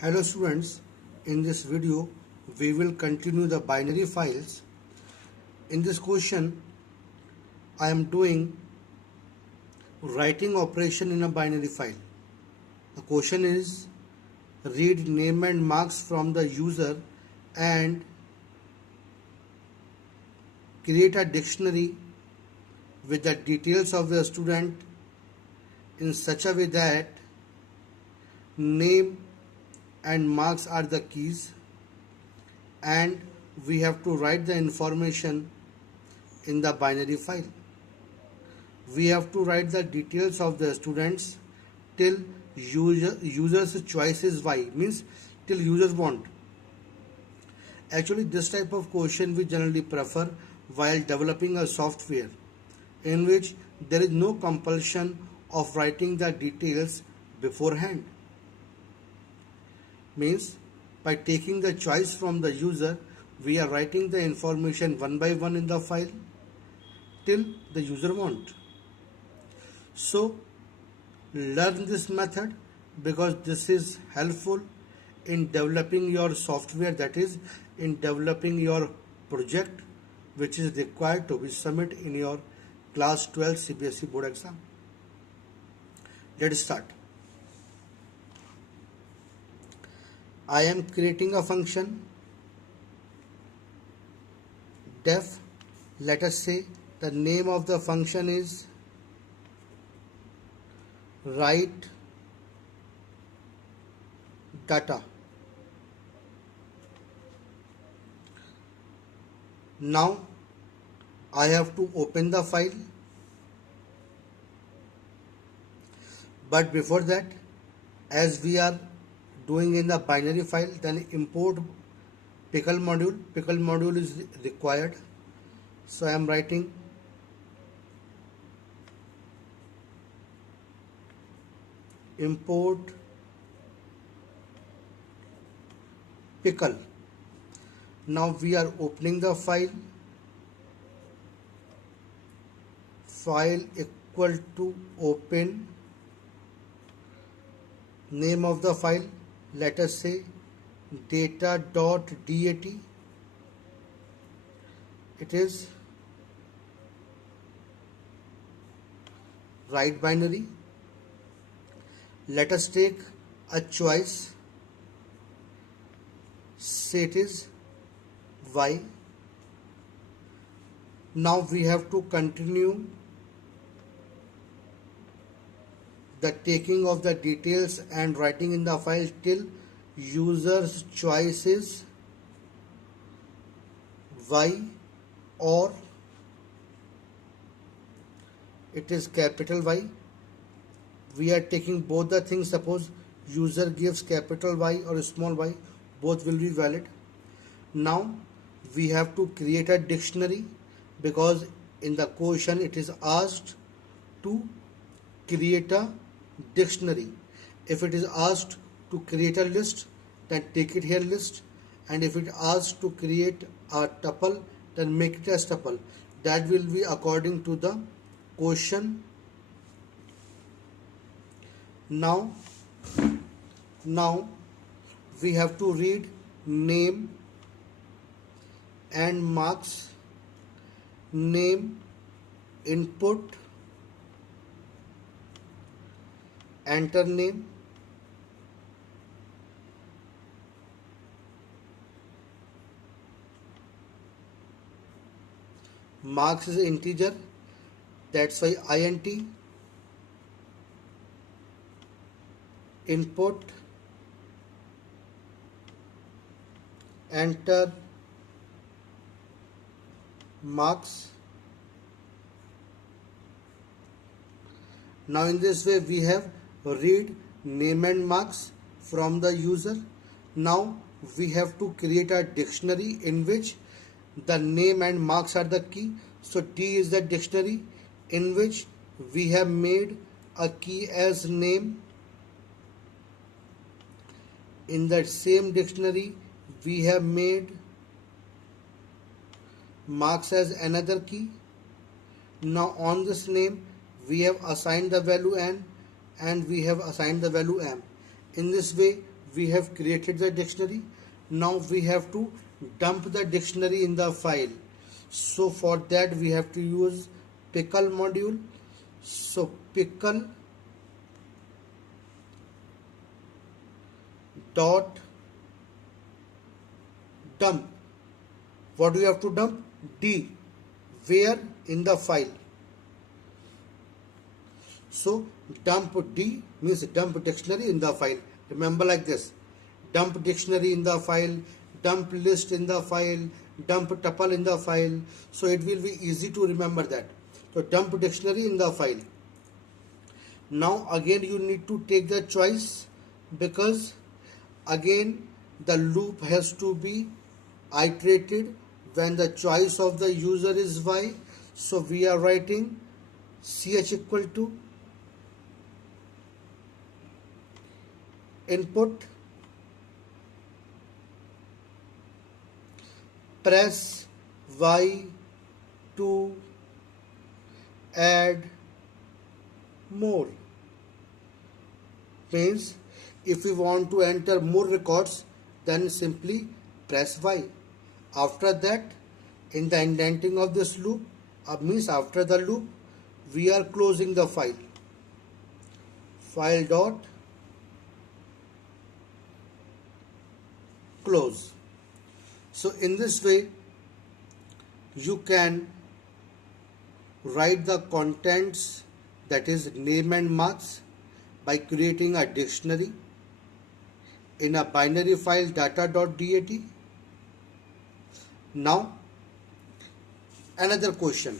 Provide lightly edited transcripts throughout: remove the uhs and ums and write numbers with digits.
Hello students, in this video we will continue the binary files. In this question I am doing writing operation in a binary file. The question is read name and marks from the user and create a dictionary with the details of the student in such a way that name and marks are the keys, and we have to write the information in the binary file. We have to write the details of the students till user's choice is Y, means till users want. Actually, this type of question we generally prefer while developing a software in which there is no compulsion of writing the details beforehand. Means by taking the choice from the user, we are writing the information one by one in the file till the user want. So learn this method because this is helpful in developing your software, that is in developing your project which is required to be submitted in your class 12 CBSE board exam. Let's start. I am creating a function def. Let us say the name of the function is write data. Now I have to open the file, but before that, as we are doing in the binary file, then import pickle module. Pickle module is required, so I am writing import pickle. Now we are opening the file equal to open, name of the file, let us say data.dat. It is write binary. Let us take a choice, say it is Y. Now we have to continue the taking of the details and writing in the file till user's choice is Y or it is capital Y. We are taking both the things. Suppose user gives capital Y or small y, both will be valid. Now we have to create a dictionary because in the question it is asked to create a dictionary. If it is asked to create a list, then take it here list, and if it asks to create a tuple, then make it as tuple. That will be according to the question. Now we have to read name and marks. Name input, enter name, marks is integer, that's why int, input, enter marks. Now in this way we have read name and marks from the user. Now we have to create a dictionary in which the name and marks are the key. So D is the dictionary in which we have made a key as name. In that same dictionary we have made marks as another key. Now on this name we have assigned the value n and we have assigned the value m. In this way we have created the dictionary. Now we have to dump the dictionary in the file. So for that we have to use pickle module. So pickle dot dump. What do you have to dump? D. Where? In the file. So dump D means dump dictionary in the file. Remember like this: dump dictionary in the file, dump list in the file, dump tuple in the file. So it will be easy to remember that. So dump dictionary in the file. Now again you need to take the choice, because again the loop has to be iterated when the choice of the user is Y. So we are writing ch equal to input, press Y to add more. Means if we want to enter more records, then simply press Y. After that, in the indenting of this loop, means after the loop, we are closing the file. File dot close. So in this way, you can write the contents, that is name and marks, by creating a dictionary in a binary file data.dat. Now another question.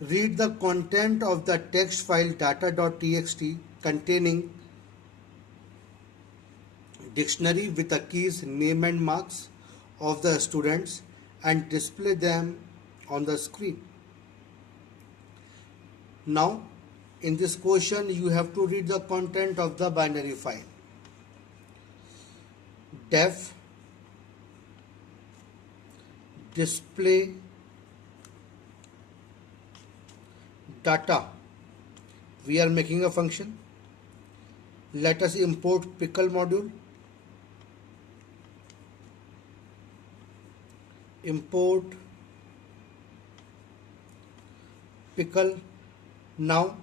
Read the content of the text file data.txt containing dictionary with the keys name and marks of the students and display them on the screen. Now in this question you have to read the content of the binary file. Def display data. We are making a function. Let us import pickle module. Import pickle. Now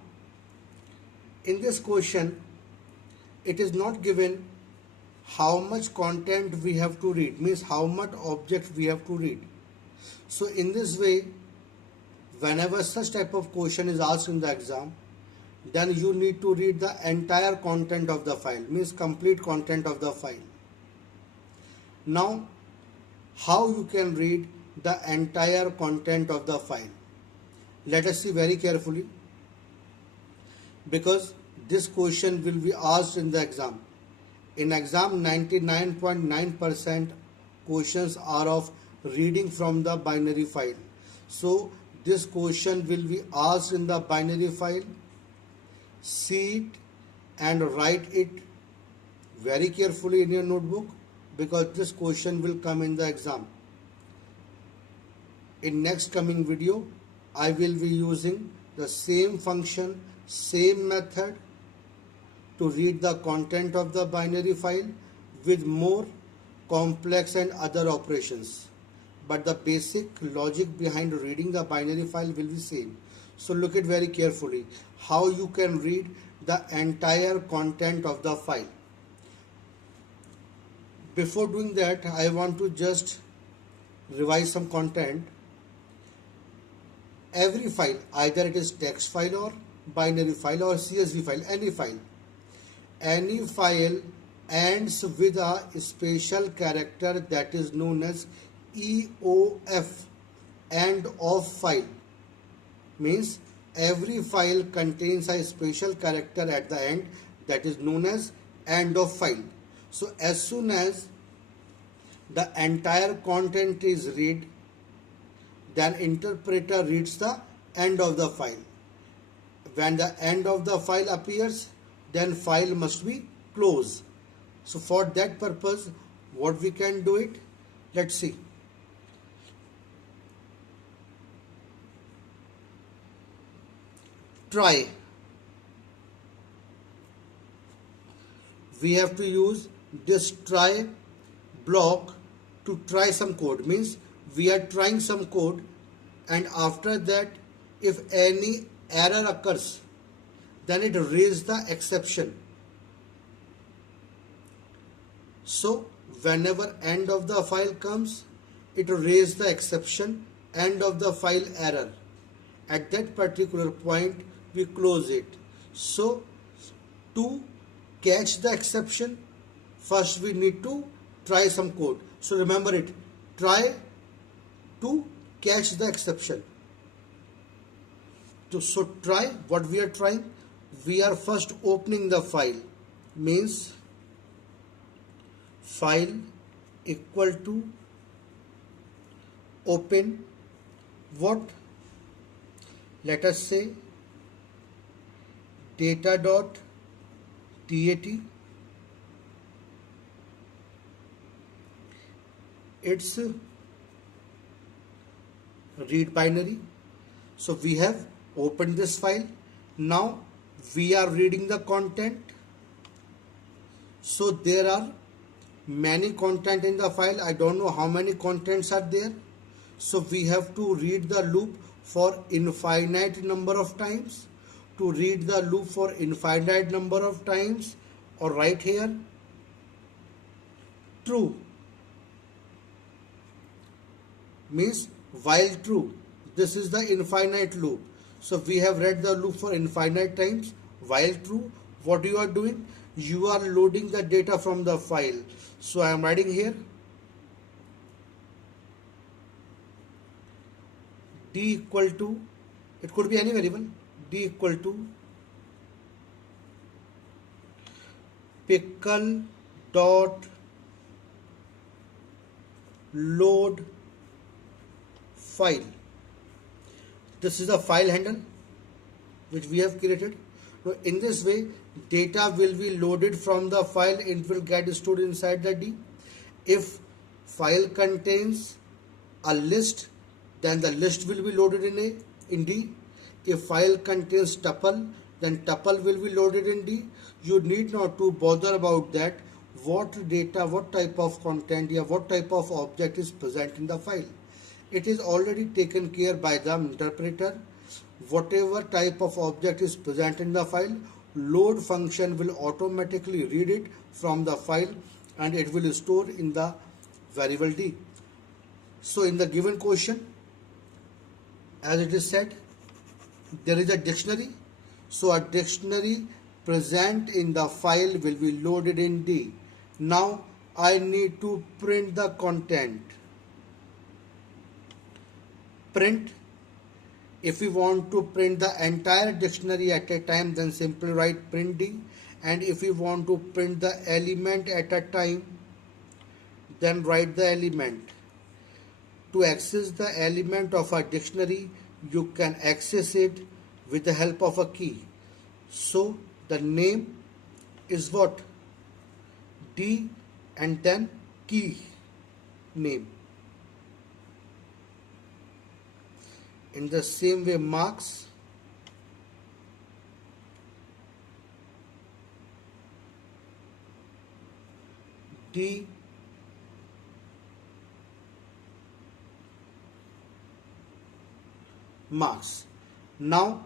in this question it is not given how much content we have to read, means how much object we have to read. So in this way, whenever such type of question is asked in the exam, then you need to read the entire content of the file, means complete content of the file. Now how you can read the entire content of the file? Let us see very carefully, because this question will be asked in the exam. In exam, 99.9% questions are of reading from the binary file. So this question will be asked in the binary file. See it and write it very carefully in your notebook, because this question will come in the exam. In next coming video, I will be using the same function, same method to read the content of the binary file with more complex and other operations. But the basic logic behind reading the binary file will be same. So look at very carefully how you can read the entire content of the file. Before doing that, I want to just revise some content. Every file, either it is text file or binary file or CSV file, any file ends with a special character that is known as EOF, end of file. Means every file contains a special character at the end that is known as end of file. So as soon as the entire content is read, then interpreter reads the end of the file. When the end of the file appears, then file must be closed. So for that purpose, what we can do it? Let's see. Try. we have to use this try block to try some code. Means we are trying some code, and after that if any error occurs, then it raises the exception. So whenever end of the file comes, it raises the exception end of the file error. At that particular point we close it. So to catch the exception, first we need to try some code. So remember it, try to catch the exception. So try, what we are trying, we are first opening the file. Means file equal to open what, let us say data.dat. It's read binary. So we have opened this file. Now we are reading the content. So there are many content in the file. I don't know how many contents are there. So we have to read the loop for infinite number of times. To read the loop for infinite number of times, or write here true, means while true. This is the infinite loop. So we have read the loop for infinite times while true. What you are doing, you are loading the data from the file. So I am writing here d equal to, it could be any variable, d equal to pickle dot load file. This is the file handle which we have created. So in this way data will be loaded from the file. It will get stored inside the D. If file contains a list, then the list will be loaded in D. If file contains tuple, then tuple will be loaded in D. You need not to bother about that, what data, what type of content, or what type of object is present in the file. It is already taken care by the interpreter. Whatever type of object is present in the file, load function will automatically read it from the file and it will store in the variable D. So in the given question, as it is said, there is a dictionary. So a dictionary present in the file will be loaded in D. Now I need to print the content. Print. If we want to print the entire dictionary at a time, then simply write print D. And if we want to print the element at a time, then write the element. To access the element of a dictionary, you can access it with the help of a key. So the name is what? D and then key name. In the same way, marks, D marks. Now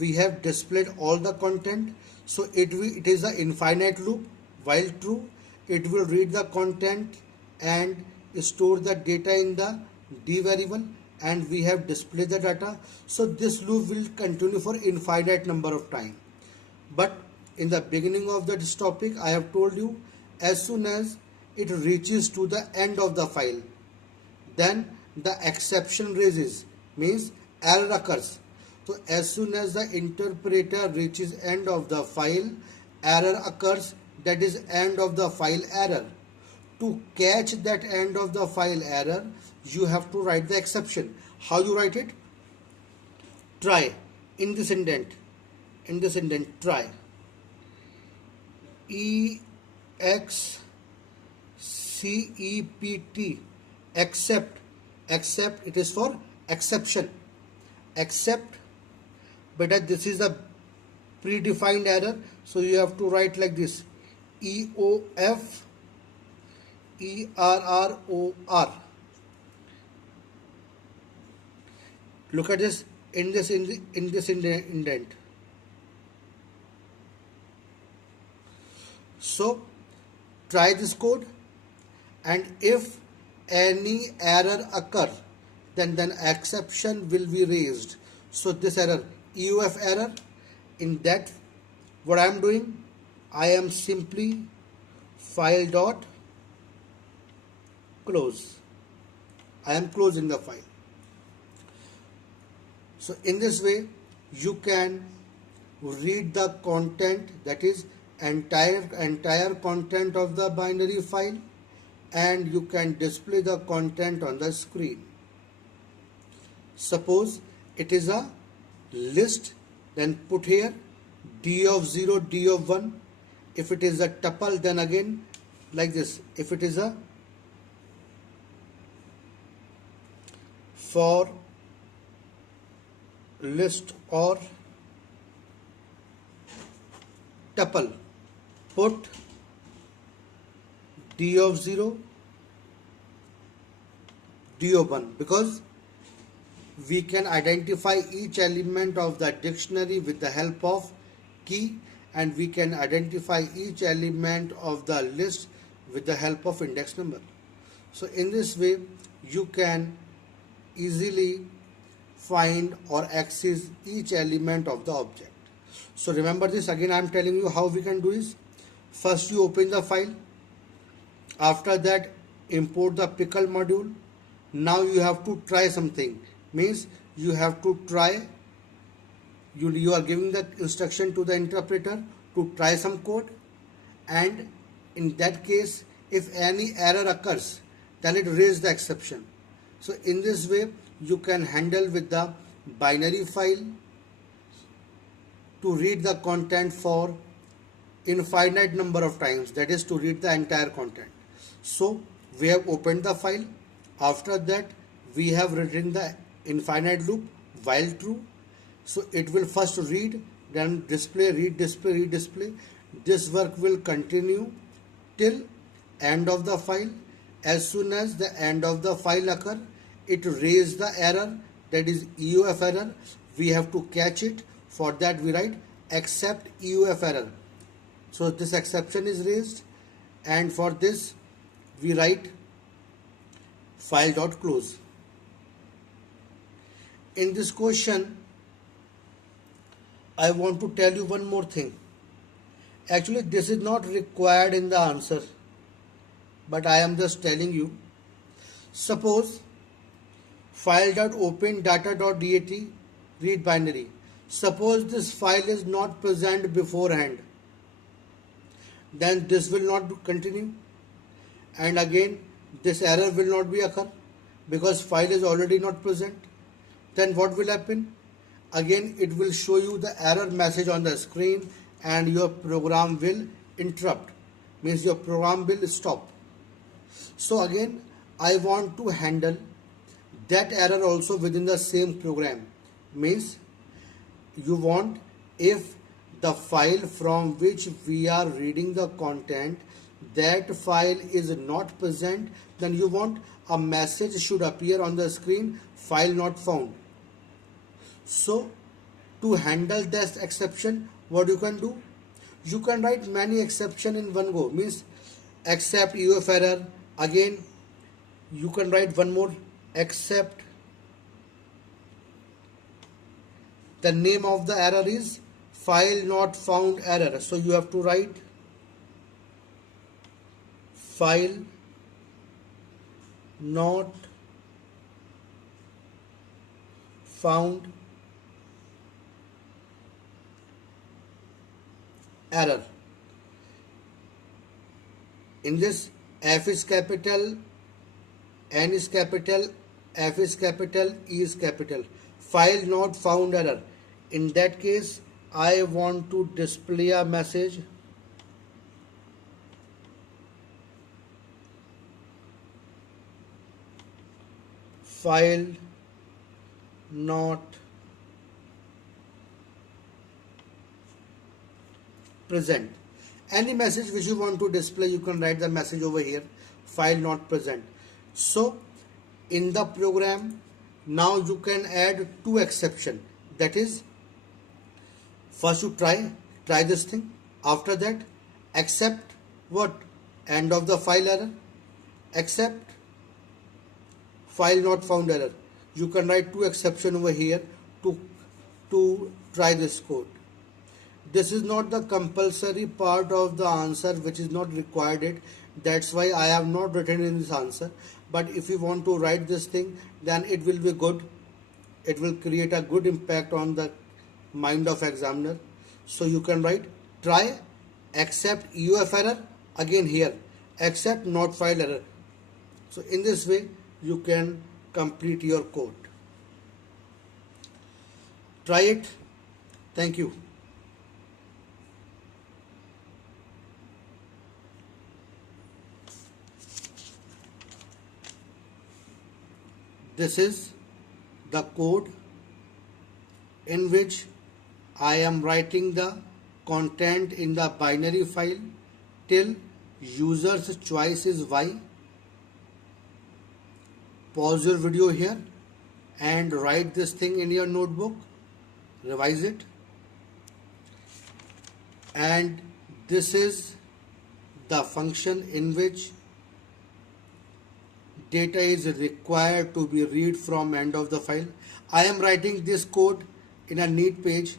we have displayed all the content. So it is an infinite loop. While true, it will read the content and store the data in the D variable, and we have displayed the data. So this loop will continue for infinite number of time. But in the beginning of this topic, I have told you, as soon as it reaches to the end of the file, then the exception raises, means error occurs. So as soon as the interpreter reaches end of the file, error occurs, that is end of the file error. To catch that end of the file error, you have to write the exception. How you write it? Try. In this indent, try. EXCEPT, except, it is for exception. Except, but this is a predefined error, so you have to write like this, EOF ERROR. Look at this in this indent. So try this code, and if any error occur, then exception will be raised. So this error, EOF error, in that what I am doing, I am simply file dot close. I am closing the file. So in this way you can read the content, that is entire content of the binary file, and you can display the content on the screen. Suppose it is a list, then put here d of 0, d of 1. If it is a tuple, then again like this. If it is a for list or tuple, put d of 0, d of 1, because we can identify each element of the dictionary with the help of key, and we can identify each element of the list with the help of index number. So in this way you can easily find or access each element of the object. So remember this, again I am telling you how we can do this. First you open the file, after that import the pickle module. Now you have to try something, means you have to try, you are giving the instruction to the interpreter to try some code, and in that case if any error occurs, then it raises the exception. So in this way you can handle with the binary file to read the content for infinite number of times, that is to read the entire content. So we have opened the file, after that we have written the infinite loop while true. So it will first read, then display, read, display, read, display. This work will continue till end of the file. As soon as the end of the file occur, it raises the error, that is EOF error. We have to catch it. For that we write except EOF error. So this exception is raised, and for this we write file dot close. In this question I want to tell you one more thing. Actually this is not required in the answer, but I am just telling you. Suppose file.open data.dat read binary. Suppose this file is not present beforehand, then this will not continue, and again this error will not be occur because file is already not present. Then what will happen? Again it will show you the error message on the screen, and your program will interrupt, means your program will stop. So again I want to handle that error also within the same program, means you want, if the file from which we are reading the content, that file is not present, then you want a message should appear on the screen, file not found. So to handle this exception, what you can do? You can write many exception in one go, means except EOF error. Again you can write one more, except the name of the error is file not found error. So you have to write file not found error. In this, F is capital, N is capital, F is capital, E is capital. File not found error. In that case I want to display a message file not present. any message which you want to display, you can write the message over here, file not present. So in the program, now you can add two exception. That is, first you try this thing. After that, accept what? End of the file error. Accept file not found error. You can write two exception over here to try this code. This is not the compulsory part of the answer, which is not required. That's why I have not written in this answer. But if you want to write this thing, then it will be good. It will create a good impact on the mind of examiner. So you can write try accept EOF error, again here accept not file error. So in this way you can complete your code. Try it. Thank you. This is the code in which I am writing the content in the binary file till user's choice is Y. Pause your video here and write this thing in your notebook, revise it. And this is the function in which data is required to be read from end of the file. I am writing this code in a neat page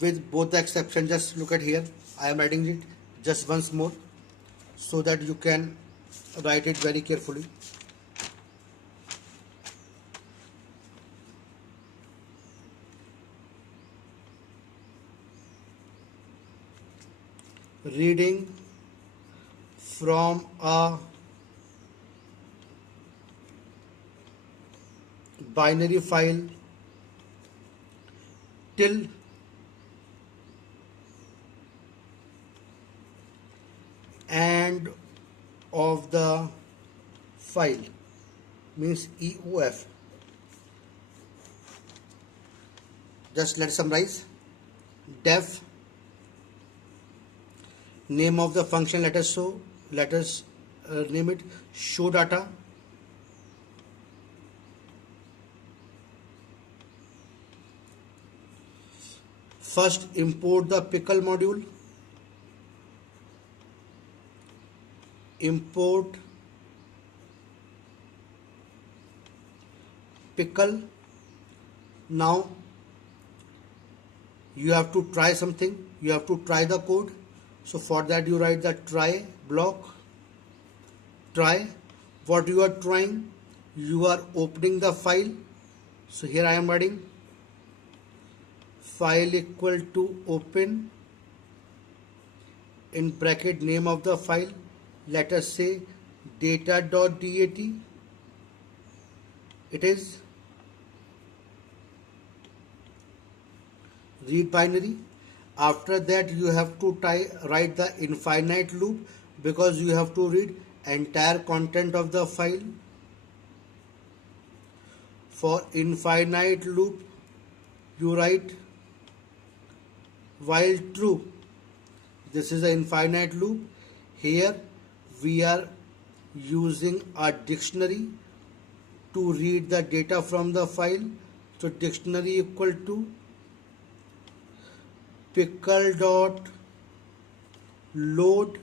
with both the exceptions. Just look at here. I am writing it just once more so that you can write it very carefully. Reading from a binary file till end of the file means EOF. Just let's summarize. Def, name of the function, let us name it show data. First import the pickle module. Import pickle. Now you have to try something. You have to try the code. So for that you write the try block. Try. What you are trying? You are opening the file. So here I am writing file equal to open, in bracket name of the file, let us say data.dat. It is read binary. After that you have to write the infinite loop because you have to read entire content of the file. For infinite loop you write while true. This is an infinite loop. Here we are using a dictionary to read the data from the file. So dictionary equal to pickle dot load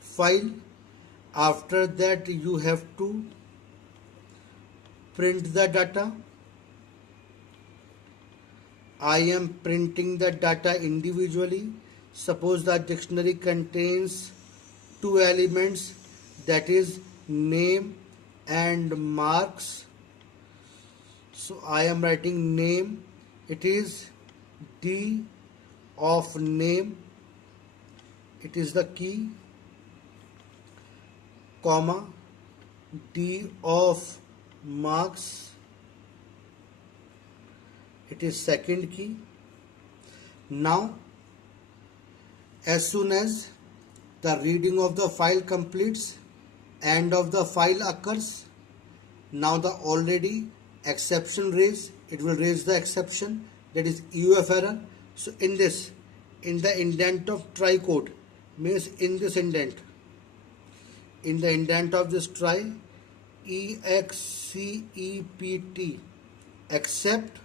file. After that you have to print the data. I am printing the data individually. Suppose the dictionary contains two elements, that is name and marks. So I am writing name. It is D of name. It is the key, comma, D of marks. It is second key. Now as soon as the reading of the file completes, end of the file occurs. Now the already exception raised, it will raise the exception, that is EOF error. So in this in the indent of try code, means in this indent, in the indent of this try, except, except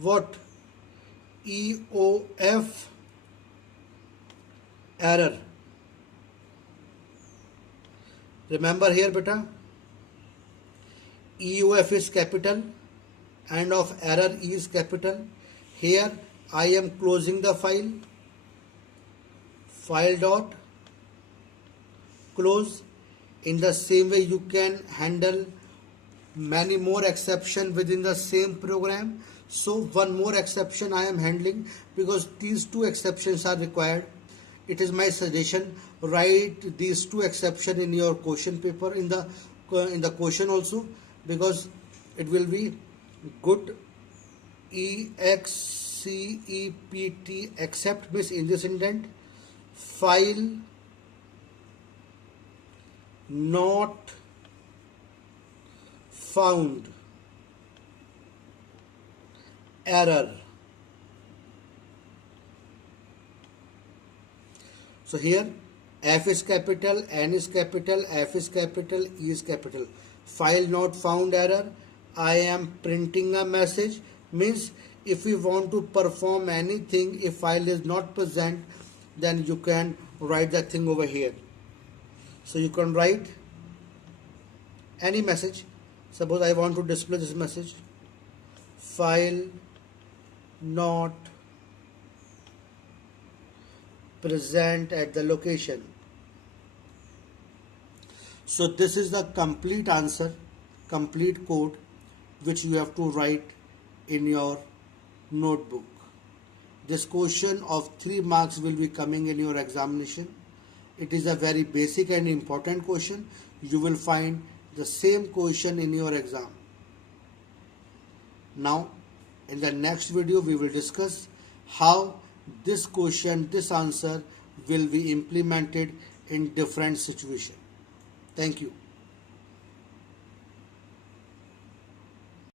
what? EOF error. Remember here beta, EOF is capital and of error E is capital. Here I am closing the file, file dot close. In the same way you can handle many more exception within the same program. So one more exception I am handling because these two exceptions are required. It is my suggestion, write these two exception in your question paper, in the question also, because it will be good. Except, except means in this indent, file not found, error. So here F is capital, N is capital, F is capital, E is capital. File not found error. I am printing a message, means if you want to perform anything, if file is not present, then you can write that thing over here. So you can write any message. Suppose I want to display this message, file not present at the location. So this is the complete answer, complete code which you have to write in your notebook. This question of 3 marks will be coming in your examination. It is a very basic and important question. You will find the same question in your exam. Now in the next video we will discuss how this question, this answer will be implemented in different situations. Thank you.